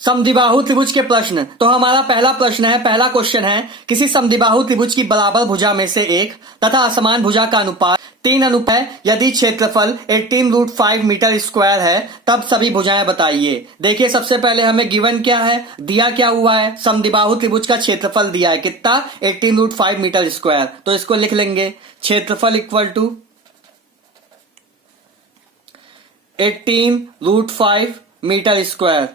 समद्विबाहु त्रिभुज के प्रश्न। तो हमारा पहला प्रश्न है, पहला क्वेश्चन है, किसी समद्विबाहु त्रिभुज की बराबर भुजा में से एक तथा असमान भुजा का अनुपात 3 अनुपात है, यदि क्षेत्रफल 18√5 मीटर स्क्वायर है तब सभी भुजाएं बताइए। देखिए सबसे पहले हमें गिवन क्या है, दिया क्या हुआ है, समद्विबाहु त्रिभुज का क्षेत्रफल दिया है कितना, 18√5 मीटर स्क्वायर। तो इसको लिख लेंगे, क्षेत्रफल equal to 18√5 metre square,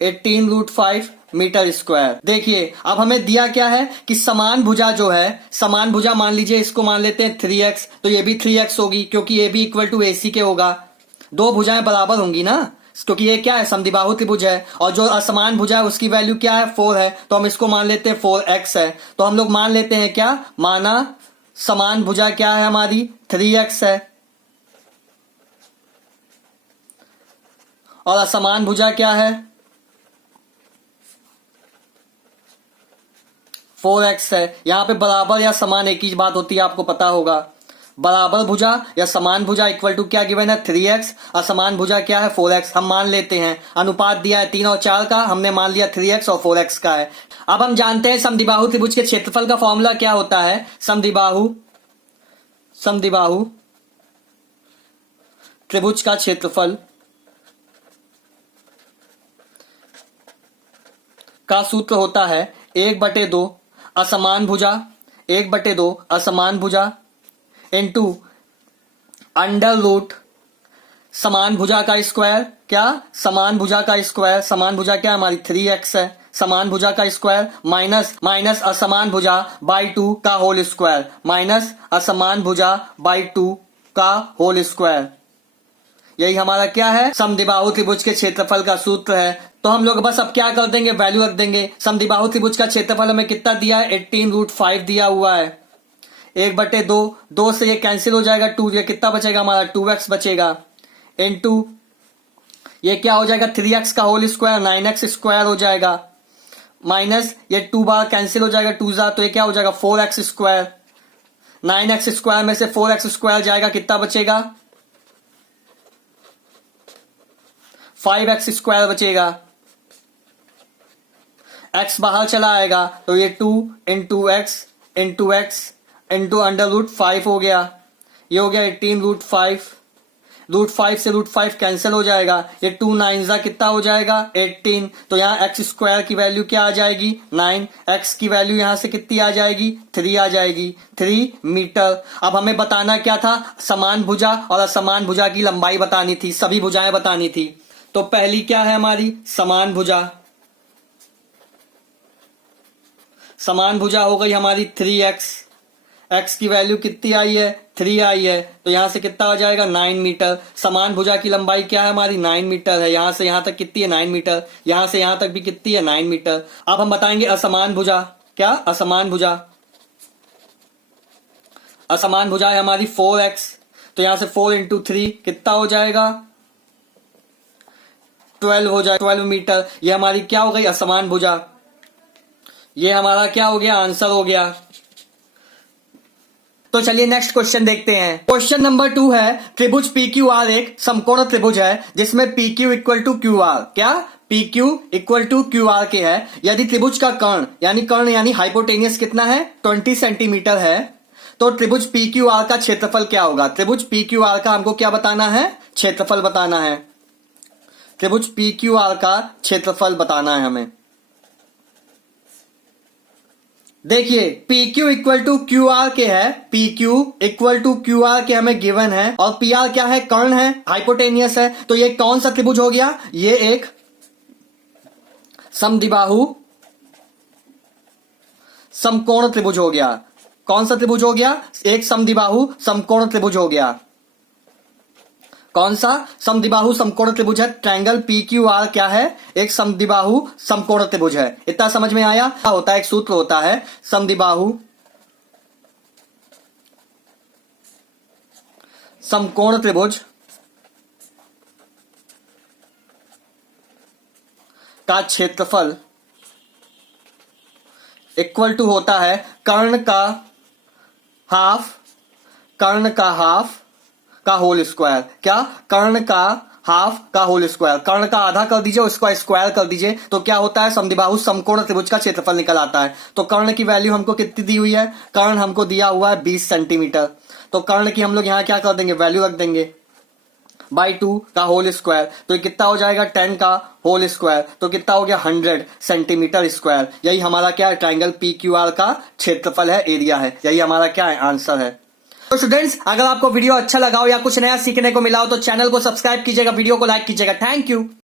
18√5 metre square. देखिए अब हमें दिया क्या है कि समान भुजा जो है, समान भुजा मान लीजिए इसको मान लेते हैं 3x, तो ये भी 3x होगी क्योंकि ये भी इक्वल टू AC के होगा। दो भुजाएं बराबर होंगी ना, क्योंकि ये क्या है, समद्विबाहु त्रिभुज है। और जो असमान भुजा है उसकी वैल्यू क्या है, 4 है, तो हम इसको मान लेते हैं 4x है। तो हम लोग मान लेते हैं क्या, माना समान भुजा क्या है हमारी, 3x है, और असमान भुजा क्या है, 4x है। यहां पे बराबर या समान एक ही बात होती है, आपको पता होगा। बराबर भुजा या समान भुजा इक्वल टू क्या गिवन है, 3x, असमान भुजा क्या है, 4x। हम मान लेते हैं अनुपात दिया है 3 और 4 का, हमने मान लिया 3x और 4x का है। अब हम जानते हैं समद्विबाहु त्रिभुज के क्षेत्रफल का फॉर्मूला क्या होता है। समद्विबाहु त्रिभुज का क्षेत्रफल का सूत्र होता है 1/2 असमान भुजा, 1/2 असमान भुजा इंटू अंडर रूट समान भुजा का स्क्वायर। क्या, समान भुजा का स्क्वायर, समान भुजा क्या हमारी 3x है, समान भुजा का स्क्वायर माइनस असमान भुजा बाई 2 का होल स्क्वायर, माइनस असमान भुजा बाई 2 का होल स्क्वायर। यही हमारा क्या है, समद्विबाहु त्रिभुज के क्षेत्रफल का सूत्र है। तो हम लोग बस अब क्या कर देंगे, वैल्यू रख देंगे। समद्विबाहु त्रिभुज का क्षेत्रफल हमें कितना दिया है, 18√5 दिया हुआ है। 1/2, 2 से ये कैंसिल हो जाएगा, 2, ये कितना बचेगा हमारा, 2x बचेगा, इनटू ये क्या हो जाएगा, 3x का होल स्क्वायर, 9x स्क्वायर हो जाएगा, माइनस ये 2 बार कैंसिल हो जाएगा, 2 जा, तो ये क्या हो जाएगा 4x स्क्वायर। 9x स्क्वायर में से 4x स्क्वायर जाएगा, कितना बचेगा, 5x स्क्वायर बचेगा। x बाहर चला आएगा तो ये 2 into x into under root 5 हो गया। ये हो गया 18√5, √5 से √5 कैंसिल हो जाएगा, ये 2 9 जा कितना हो जाएगा 18। तो यहाँ x स्क्वायर की वैल्यू क्या आ जाएगी 9, x की वैल्यू यहाँ से कितनी आ जाएगी 3 आ जाएगी, 3 मीटर। अब हमें बताना क्या था, समान भुजा और असमान भुजा की लंबाई बतानी थी, सभी भुजाएं बतानी थी। तो पहली क्या है हमारी, समान भुजा, समान भुजा हो गई हमारी 3x, x की वैल्यू कितनी आई है 3 आई है, तो यहां से कितना आ जाएगा 9 मीटर। समान भुजा की लंबाई क्या है हमारी 9 मीटर है, यहां से यहां तक कितनी है 9 मीटर, यहां से यहां तक भी कितनी है 9 मीटर। अब हम बताएंगे असमान भुजा, क्या, असमान भुजा, असमान भुजा है हमारी 4x, तो यहां से 4 इंटू 3 कितना हो जाएगा 12 हो जाएगा, 12 मीटर। ये हमारी क्या हो गई असमान भुजा, ये हमारा क्या हो गया, आंसर हो गया। तो चलिए नेक्स्ट क्वेश्चन देखते हैं। क्वेश्चन नंबर 2 है, त्रिभुज PQR एक समकोण त्रिभुज है जिसमें PQ इक्वल टू QR, क्या, PQ इक्वल टू QR के है। यदि त्रिभुज का कर्ण यानी हाइपोटेनियस कितना है 20 सेंटीमीटर है, तो त्रिभुज PQR का क्षेत्रफल क्या होगा। त्रिभुज PQR का हमको क्या बताना है, क्षेत्रफल बताना है। त्रिभुज PQR का क्षेत्रफल बताना है हमें। देखिए PQ इक्वल टू QR के है, PQ इक्वल टू QR के हमें गिवन है, और PR क्या है, कर्ण है, हाइपोटेनियस है। तो ये कौन सा त्रिभुज हो गया, ये एक समद्विबाहु समकोण त्रिभुज हो गया। कौन सा त्रिभुज हो गया, एक समद्विबाहु समकोण त्रिभुज हो गया। कौन सा, समद्विबाहु समकोण त्रिभुज है। ट्रायंगल PQR क्या है, एक समद्विबाहु समकोण त्रिभुज है। इतना समझ में आया। होता है एक सूत्र होता है, समद्विबाहु समकोण त्रिभुज का क्षेत्रफल इक्वल टू होता है कर्ण का हाफ का होल स्क्वायर। क्या, कर्ण का हाफ का होल स्क्वायर, कर्ण का आधा कर दीजिए, उसको स्क्वायर कर दीजिए, तो क्या होता है, समद्विबाहु समकोण त्रिभुज का क्षेत्रफल निकल आता है। तो कर्ण की वैल्यू हमको कितनी दी हुई है, कर्ण हमको दिया हुआ है 20 सेंटीमीटर, तो कर्ण की हम लोग यहां क्या कर देंगे, वैल्यू रख देंगे बाई 2 का होल स्क्वायर, तो ये कितना हो जाएगा 10 का होल स्क्वायर, तो कितना हो गया 100 सेंटीमीटर स्क्वायर। यही हमारा क्या है, ट्राइंगल पी क्यू आर का क्षेत्रफल है, एरिया है, यही हमारा क्या है, आंसर है। तो स्टूडेंट्स, अगर आपको वीडियो अच्छा लगा हो या कुछ नया सीखने को मिला हो तो चैनल को सब्सक्राइब कीजिएगा, वीडियो को लाइक कीजिएगा। Thank you.